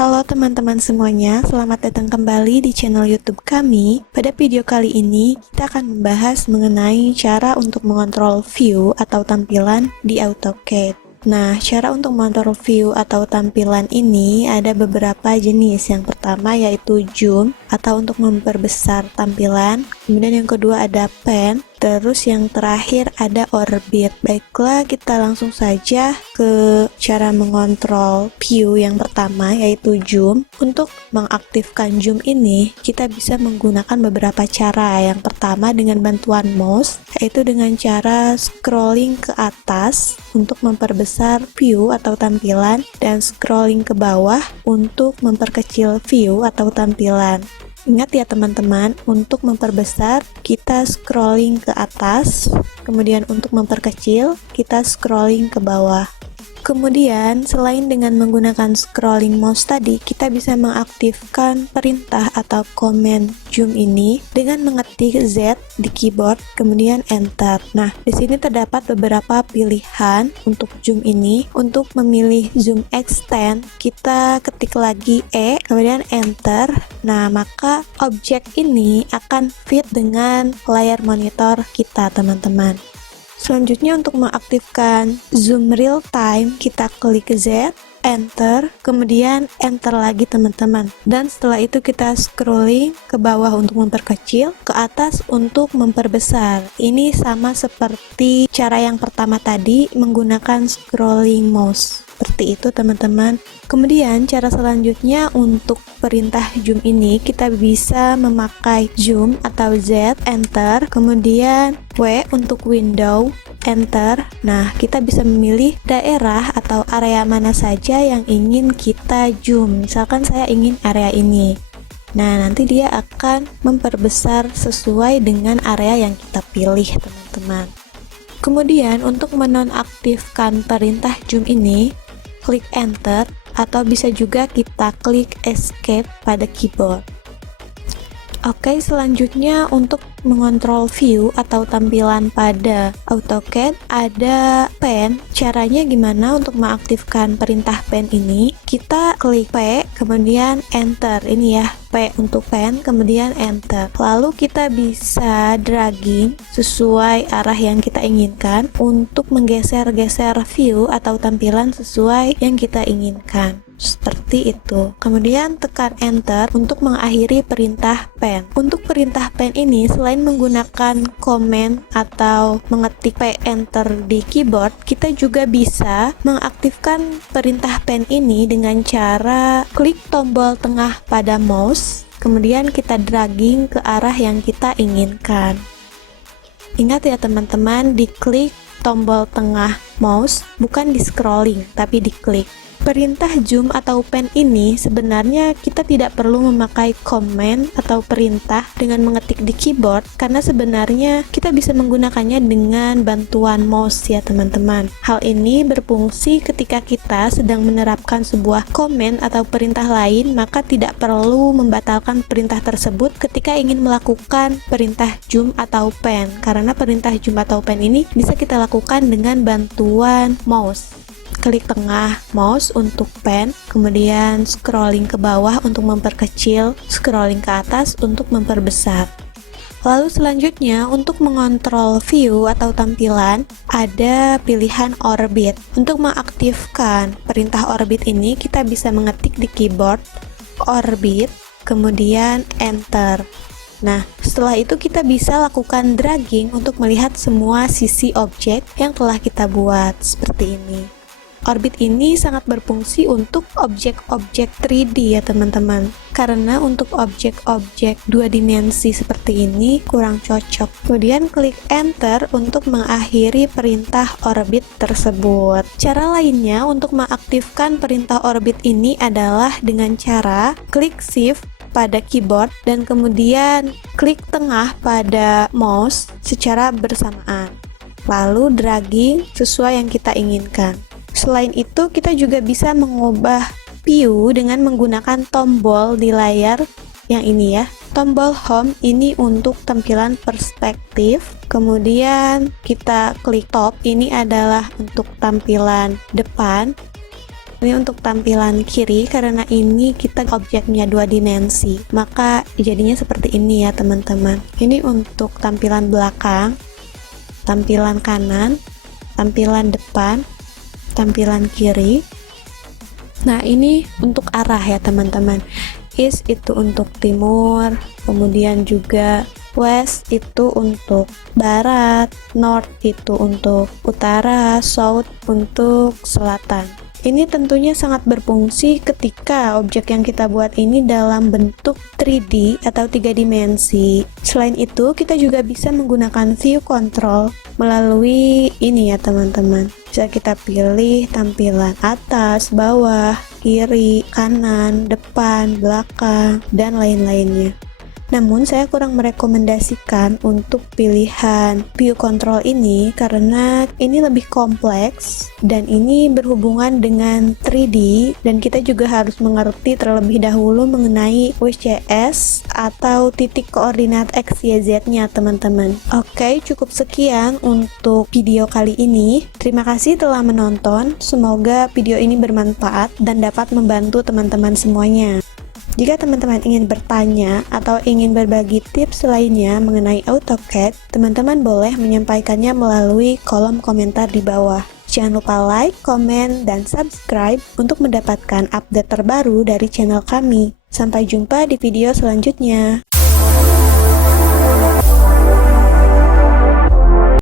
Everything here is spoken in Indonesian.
Halo teman-teman semuanya, selamat datang kembali di channel YouTube kami. Pada video kali ini, kita akan membahas mengenai cara untuk mengontrol view atau tampilan di AutoCAD. Nah, cara untuk mengontrol view atau tampilan ini ada beberapa jenis. Yang pertama yaitu zoom atau untuk memperbesar tampilan. Kemudian yang kedua ada pan. Terus yang terakhir ada orbit. Baiklah, kita langsung saja ke cara mengontrol view yang pertama yaitu zoom. Untuk mengaktifkan zoom ini, kita bisa menggunakan beberapa cara. Yang pertama dengan bantuan mouse, yaitu dengan cara scrolling ke atas untuk memperbesar view atau tampilan dan scrolling ke bawah untuk memperkecil view atau tampilan. Ingat ya teman-teman, untuk memperbesar kita scrolling ke atas, kemudian untuk memperkecil kita scrolling ke bawah. Kemudian selain dengan menggunakan scrolling mouse tadi, kita bisa mengaktifkan perintah atau command zoom ini dengan mengetik Z di keyboard kemudian enter. Nah, di sini terdapat beberapa pilihan untuk zoom ini. Untuk memilih zoom extend, kita ketik lagi E kemudian enter. Nah, maka objek ini akan fit dengan layar monitor kita, teman-teman. Selanjutnya untuk mengaktifkan zoom real time, kita klik Z, enter, kemudian enter lagi teman-teman. Dan setelah itu kita scrolling ke bawah untuk memperkecil, ke atas untuk memperbesar. Ini sama seperti cara yang pertama tadi menggunakan scrolling mouse. Seperti itu teman-teman. Kemudian cara selanjutnya untuk perintah zoom ini kita bisa memakai zoom atau Z, enter, kemudian W untuk window, enter. Nah, kita bisa memilih daerah atau area mana saja yang ingin kita zoom. Misalkan saya ingin area ini. Nah, nanti dia akan memperbesar sesuai dengan area yang kita pilih, teman-teman. Kemudian untuk menonaktifkan perintah zoom ini, klik enter atau bisa juga kita klik escape pada keyboard. Oke, selanjutnya untuk mengontrol view atau tampilan pada AutoCAD ada pen. Caranya gimana untuk mengaktifkan perintah pen ini? Kita klik P, kemudian enter. Ini ya, P untuk pen, kemudian enter. Lalu kita bisa dragging sesuai arah yang kita inginkan untuk menggeser-geser view atau tampilan sesuai yang kita inginkan. Seperti itu. Kemudian tekan enter untuk mengakhiri perintah pen. Untuk perintah pen ini selain menggunakan command atau mengetik P enter di keyboard, kita juga bisa mengaktifkan perintah pen ini dengan cara klik tombol tengah pada mouse, kemudian kita dragging ke arah yang kita inginkan. Ingat ya teman-teman, diklik tombol tengah mouse, bukan di scrolling, tapi diklik. Perintah zoom atau pen ini sebenarnya kita tidak perlu memakai command atau perintah dengan mengetik di keyboard, karena sebenarnya kita bisa menggunakannya dengan bantuan mouse ya teman-teman. Hal ini berfungsi ketika kita sedang menerapkan sebuah command atau perintah lain, maka tidak perlu membatalkan perintah tersebut ketika ingin melakukan perintah zoom atau pen, karena perintah zoom atau pen ini bisa kita lakukan dengan bantuan mouse. Klik tengah mouse untuk pen, kemudian scrolling ke bawah untuk memperkecil, scrolling ke atas untuk memperbesar. Lalu selanjutnya untuk mengontrol view atau tampilan ada pilihan orbit. Untuk mengaktifkan perintah orbit ini kita bisa mengetik di keyboard orbit, kemudian enter. Nah, setelah itu kita bisa lakukan dragging untuk melihat semua sisi objek yang telah kita buat seperti ini. Orbit ini sangat berfungsi untuk objek-objek 3D ya teman-teman, karena untuk objek-objek 2 dimensi seperti ini kurang cocok. Kemudian klik enter untuk mengakhiri perintah orbit tersebut. Cara lainnya untuk mengaktifkan perintah orbit ini adalah dengan cara klik shift pada keyboard dan kemudian klik tengah pada mouse secara bersamaan, lalu dragging sesuai yang kita inginkan. Selain itu, kita juga bisa mengubah view dengan menggunakan tombol di layar yang ini ya. Tombol home ini untuk tampilan perspektif. Kemudian kita klik top, ini adalah untuk tampilan depan. Ini untuk tampilan kiri, karena ini kita objeknya 2 dimensi, maka jadinya seperti ini ya teman-teman. Ini untuk tampilan belakang, tampilan kanan, tampilan depan, tampilan kiri. Nah, ini untuk arah ya teman-teman. East itu untuk timur, kemudian juga West itu untuk barat, North itu untuk utara, South untuk selatan. Ini tentunya sangat berfungsi ketika objek yang kita buat ini dalam bentuk 3D atau 3 dimensi. Selain itu, kita juga bisa menggunakan view control melalui ini ya teman-teman. Bisa kita pilih tampilan atas, bawah, kiri, kanan, depan, belakang, dan lain-lainnya. Namun saya kurang merekomendasikan untuk pilihan view control ini karena ini lebih kompleks dan ini berhubungan dengan 3D, dan kita juga harus mengerti terlebih dahulu mengenai WCS atau titik koordinat XYZ-nya teman-teman. Oke, cukup sekian untuk video kali ini. Terima kasih telah menonton. Semoga video ini bermanfaat dan dapat membantu teman-teman semuanya. Jika teman-teman ingin bertanya atau ingin berbagi tips lainnya mengenai AutoCAD, teman-teman boleh menyampaikannya melalui kolom komentar di bawah. Jangan lupa like, komen, dan subscribe untuk mendapatkan update terbaru dari channel kami. Sampai jumpa di video selanjutnya.